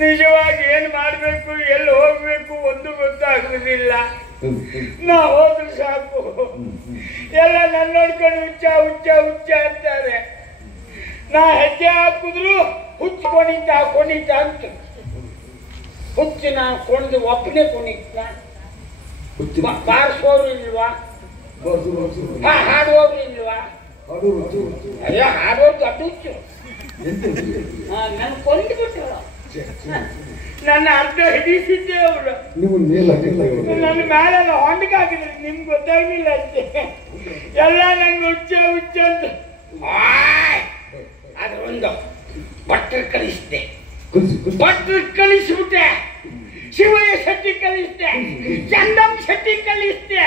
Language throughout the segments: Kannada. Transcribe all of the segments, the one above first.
ನಿಜವಾಗಿ ಏನ್ ಮಾಡ್ಬೇಕು ಎಲ್ಲಿ ಹೋಗ್ಬೇಕು ಒಂದು ಗೊತ್ತಾಗುದಿಲ್ಲ. ನಾ ಹೋದ್ರು ಸಾಕು ಎಲ್ಲ ನನ್ನ ನೋಡ್ಕೊಂಡು ಹುಚ್ಚ ಹುಚ್ಚ ಹುಚ್ಚ ಅಂತಾರೆ. ನಾ ಹೆಜ್ಜೆ ಹಾಕಿದ್ರು ಹುಚ್ಚ ಕೊಣಿತ ಅಂತ ಹುಚ್ಚು ನಾ ಕೊಂದು ಒಬ್ಬನೇ ಕುಣಿತ. ಬಾರಿಸೋರು ಇಲ್ವಾ? ಹಾಡುವವರು ಇಲ್ವಾ? ಅಯ್ಯೋ ಹಾಡೋರು ದೊಡ್ಡ ಹುಚ್ಚು. ನನ್ ಕೊಂದು ಬಿಟ್ಟರು, ನನ್ನ ಅರ್ಧ ಹಿಡಿಸಿದ್ದೆ ಅವರು. ನನ್ನ ಮೇಲೆಲ್ಲ ಹೊಂಡಕ್ಕೆ ಹಾಕಿದ್ರು, ನಿಮ್ಗೆ ಗೊತ್ತಾಗ್ಲಿಲ್ಲ ಅಂತೆ. ಎಲ್ಲ ನಂಗೆ ಹುಚ್ಚ ಹುಚ್ಚ ಅಂತ. ಅದ್ರ ಒಂದು ಭಟ್ರು ಕಲಿಸಿದೆ, ಭಟ್ರು ಕಲಿಸ್ಬಿಟ್ಟೆ, ಶಿವಯ್ಯ ಶೆಟ್ಟಿ ಕಲಿಸ್ದೆ, ಚಂದಂ ಶೆಟ್ಟಿ ಕಲಿಸ್ದೆ,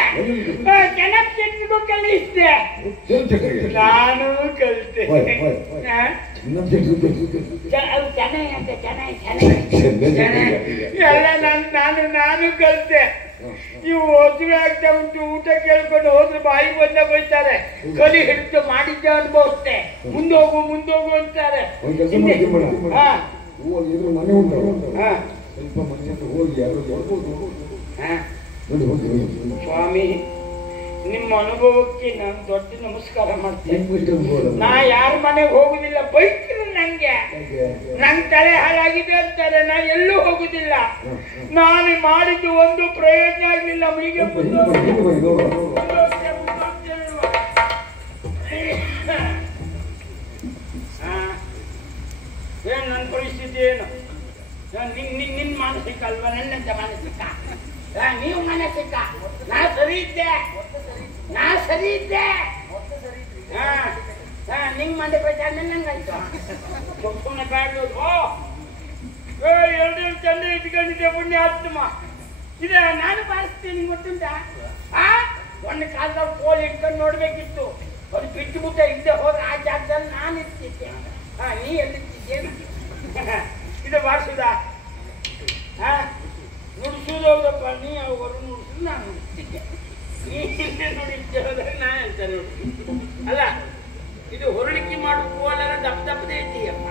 ಜನಪ್ ಶೆಟ್ಟಿಗೂ ಕಲಿಸ್ದೆ, ನಾನು ಕಲಿತೆ. ಎಲ್ಲ ನಾನು ಕಲಿತೆ. ಇವು ಹೊಸವೆ ಆಗ್ತಾ ಉಂಟು, ಊಟ ಕೇಳ್ಕೊಂಡು ಹೋದ್ರೆ ಬಾಯಿ ಬಂದ ಬೈತಾರೆ. ಕಲಿ ಹಿಡಿದು ಮಾಡಿದ್ದೆ ಅನ್ಭವಿಸ್ತೆ, ಮುಂದೋಗು ಅಂತಾರೆ. ಸ್ವಾಮಿ, ನಿಮ್ಮ ಅನುಭವಕ್ಕೆ ನಾನು ದೊಡ್ಡ ನಮಸ್ಕಾರ ಮಾಡ್ತೇನೆ. ನಾ ಯಾರ ಮನೆಗೆ ಹೋಗುದಿಲ್ಲ, ಬೈತಾರೆ ನಂಗೆ. ನನ್ ತಲೆ ಹಾಳಾಗಿದೆ ಅಂತಾರೆ, ನಾ ಎಲ್ಲೂ ಹೋಗುದಿಲ್ಲ. ನಾನು ಮಾಡಿದ್ದು ಒಂದು ಪ್ರಯೋಜನ ಆಗ್ಲಿಲ್ಲ. ಮನೆಗೆ ಏನ್ ನನ್ನ ಪರಿಸ್ಥಿತಿ ಏನು? ನಿನ್ ಮಾನಸಿಕ ಅಲ್ವಾ, ನನ್ನಂತ ಮಾನಸಿಕ? ನೀವು ಮಾನಸಿಕ, ನಾ ಸರಿ ಇದ್ದೆ. ನಿಂಗ್ ಮಂಡೆ ಬೈತಾರೆ, ನನ್ನಂಗಾಯ್ತು. ಸುಮ್ಮನೆ ಬ್ಯಾಡ್ಬೋದು. ಎರಡು ಚಂದ ಇಟ್ಕೊಂಡಿದ್ದೆ ಪುಣ್ಯಾತ್ಮ. ಇದೆ ನಾನು ಬಾರಿಸ್ತೀನಿ, ಗೊತ್ತುಂಟ? ಒಂದು ಕಾಲದಲ್ಲಿ ಕೋಲ್ ಇಟ್ಕೊಂಡು ನೋಡ್ಬೇಕಿತ್ತು, ಅದು ಬಿಟ್ಟು ಬಿಟ್ಟ ಇದ್ದೆ ಹೋದ್ರೆ ಆ ಜಾಗದಲ್ಲಿ ನಾನು ಇರ್ತಿದ್ದೆ. ನೀ ಎಲ್ಲಿರ್ತಿದ್ದೇನು? ಇದು ಬಾರಿಸುದ ನುಡಿಸುವುದು ಹೌದಪ್ಪ. ನೀ ಅವರು ನುಡಿಸುದು, ನಾನು ನುಡಿಸ್ತಿದ್ದೆ. ನೀ ಹಿಂದೆ ನುಡಿಸ್ತೇ ಹೋದಾಗ ನಾ ಅಂತ ನೋಡಿ. ಅಲ್ಲ, ಇದು ಹೊರಳಿಕೆ ಮಾಡುವ ಕೋಲೆಲ್ಲ ದಪ್ಪದೇ ಇದ್ದೀಯಪ್ಪ.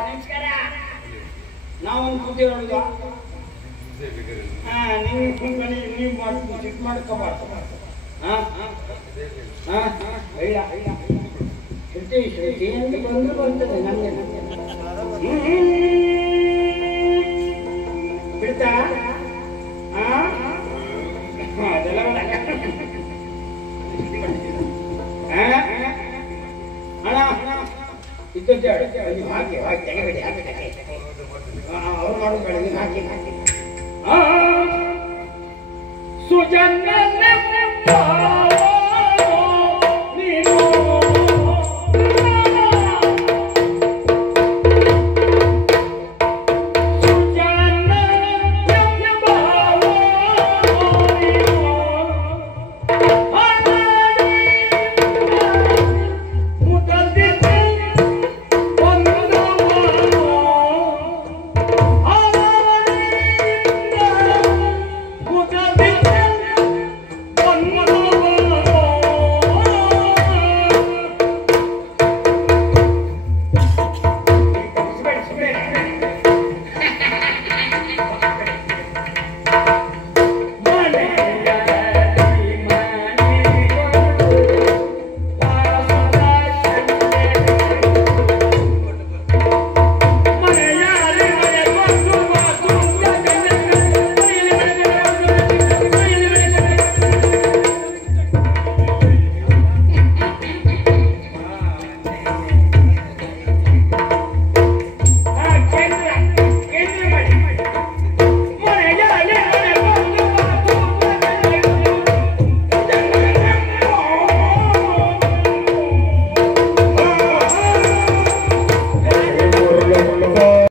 ನಮಸ್ಕಾರ. ನಾವೊಂದು ಕೂತಿರೋದು ನೀವು ಮಾಡ್ಕೊಂಡು ಚಿಕ್ಕ ಮಾಡ್ಕೋಬಾರ್ದು. ಶ್ರುತಿ ಅಂತ ಬಂದು ಬರ್ತದೆ ನಮಗೆ ಬಿಡ್ತಾ ಅದೆಲ್ಲ ಹಣ ಇದ್ದದ್ದು ಹಾಕಿ ತೆಗೆಬೇಡಿ ಅವ್ರು ಮಾಡೋದು ಬೇಡ ಹಾಕಿ ಹಾಕಿ